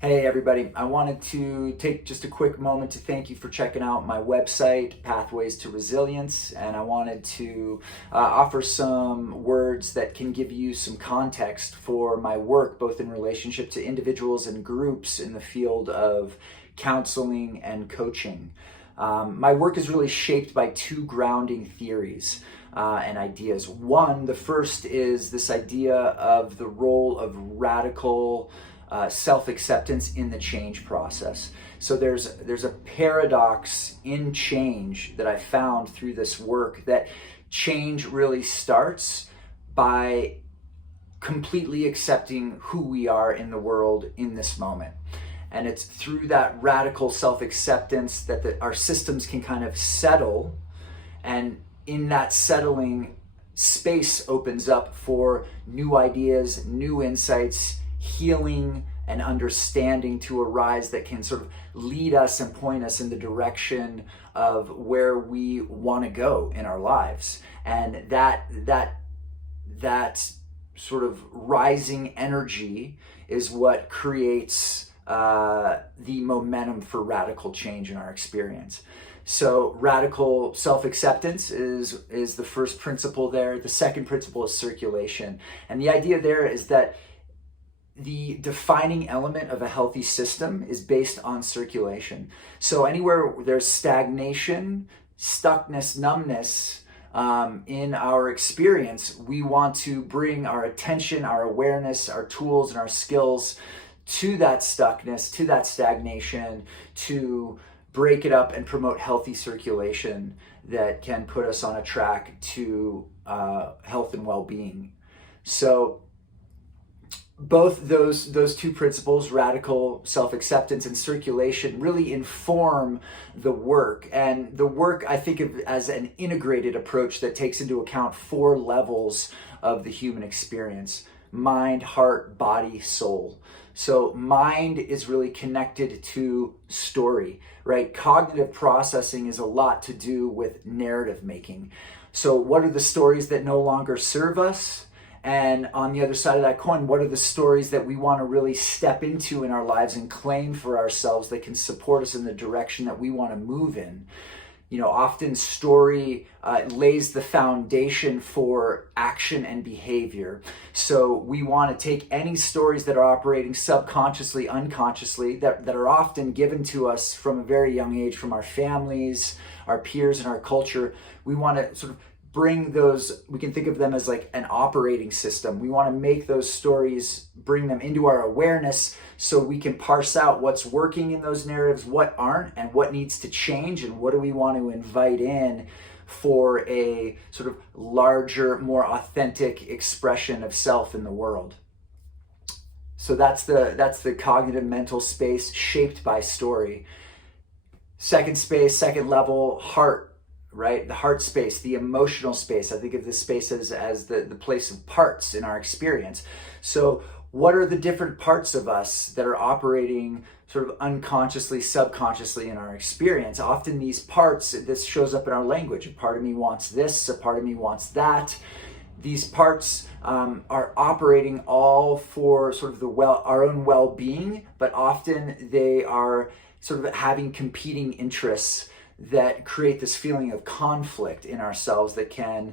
Hey everybody, I wanted to take just a quick moment to thank you for checking out my website, Pathways to Resilience, and I wanted to offer some words that can give you some context for my work, both in relationship to individuals and groups in the field of counseling and coaching. My work is really shaped by two grounding theories and ideas. One, the first is this idea of the role of radical self-acceptance in the change process. So there's a paradox in change that I found through this work, that change really starts by completely accepting who we are in the world in this moment. And it's through that radical self-acceptance that our systems can kind of settle, and in that settling, space opens up for new ideas, new insights, healing and understanding to arise that can sort of lead us and point us in the direction of where we want to go in our lives. And that sort of rising energy is what creates the momentum for radical change in our experience. So radical self-acceptance is the first principle there. The second principle is circulation. And the idea there is that the defining element of a healthy system is based on circulation. So anywhere there's stagnation, stuckness, numbness in our experience, we want to bring our attention, our awareness, our tools, and our skills to that stuckness, to that stagnation, to break it up and promote healthy circulation that can put us on a track to health and well-being. So both those two principles, radical self-acceptance and circulation, really inform the work. And the work I think of as an integrated approach that takes into account four levels of the human experience: mind, heart, body, soul. So mind is really connected to story, right? Cognitive processing is a lot to do with narrative making. So what are the stories that no longer serve us? And on the other side of that coin, what are the stories that we want to really step into in our lives and claim for ourselves that can support us in the direction that we want to move in? You know, often story lays the foundation for action and behavior. So we want to take any stories that are operating subconsciously, unconsciously, that are often given to us from a very young age from our families, our peers, and our culture. We want to sort of bring those, we can think of them as like an operating system. We want to make those stories, bring them into our awareness so we can parse out what's working in those narratives, what aren't, and what needs to change, and what do we want to invite in for a sort of larger, more authentic expression of self in the world. So that's the cognitive mental space shaped by story. Second space, second level, heart. Right? The heart space, the emotional space. I think of this space as the place of parts in our experience. So what are the different parts of us that are operating sort of unconsciously, subconsciously in our experience? Often these parts, this shows up in our language. A part of me wants this, a part of me wants that. These parts are operating all for sort of our own well-being, but often they are sort of having competing interests that create this feeling of conflict in ourselves that can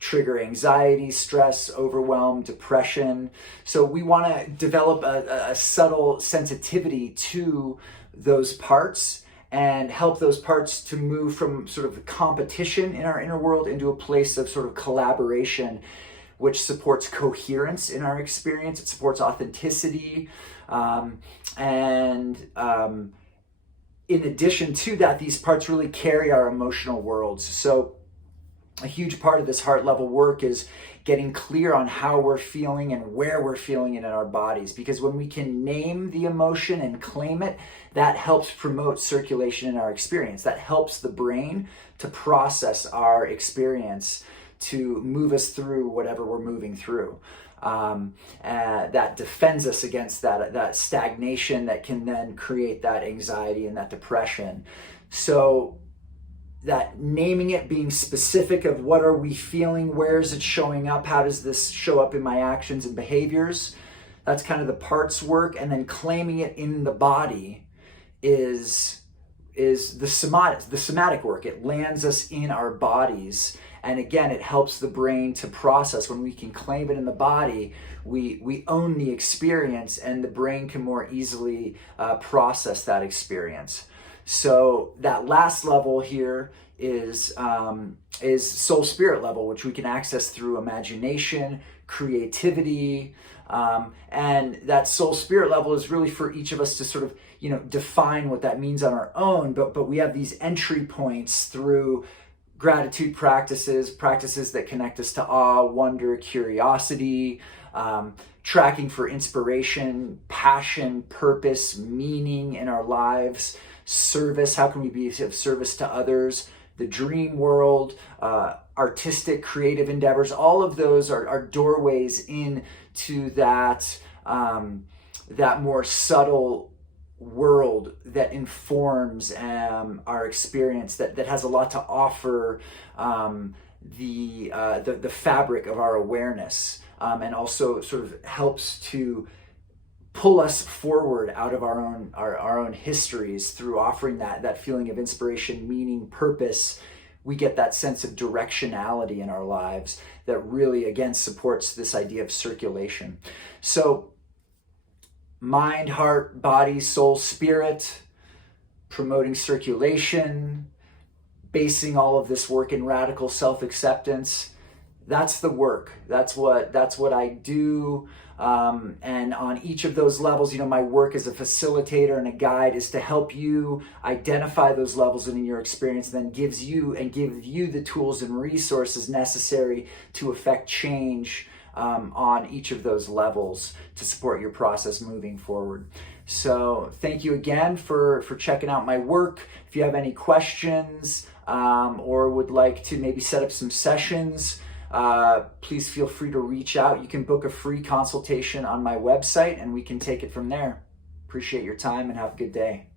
trigger anxiety, stress, overwhelm, depression. So we want to develop a subtle sensitivity to those parts and help those parts to move from sort of competition in our inner world into a place of sort of collaboration, which supports coherence in our experience. It supports authenticity, in addition to that, these parts really carry our emotional worlds. So a huge part of this heart level work is getting clear on how we're feeling and where we're feeling it in our bodies. Because when we can name the emotion and claim it, that helps promote circulation in our experience. That helps the brain to process our experience, to move us through whatever we're moving through. That defends us against that stagnation that can then create that anxiety and that depression. So that naming it, being specific of what are we feeling, where is it showing up, how does this show up in my actions and behaviors, That's kind of the parts work, and then claiming it in the body is the somatic work. It lands us in our bodies, and again, it helps the brain to process. When we can claim it in the body, we own the experience, and the brain can more easily process that experience. So that last level here is soul spirit level, which we can access through imagination, creativity, and that soul spirit level is really for each of us to sort of define what that means on our own. But we have these entry points through gratitude practices that connect us to awe, wonder, curiosity, tracking for inspiration, passion, purpose, meaning in our lives, service. How can we be of service to others? The dream world, artistic, creative endeavors. All of those are doorways into that more subtle world that informs our experience, that has a lot to offer the fabric of our awareness, and also sort of helps to pull us forward out of our own histories through offering that feeling of inspiration, meaning, purpose. We get that sense of directionality in our lives that really, again, supports this idea of circulation. So mind, heart, body, soul, spirit, promoting circulation, basing all of this work in radical self-acceptance. That's the work. That's what I do. And on each of those levels, my work as a facilitator and a guide is to help you identify those levels in your experience, then give you the tools and resources necessary to affect change on each of those levels to support your process moving forward. So thank you again for checking out my work. If you have any questions or would like to maybe set up some sessions, please feel free to reach out. You can book a free consultation on my website and we can take it from there. Appreciate your time and have a good day.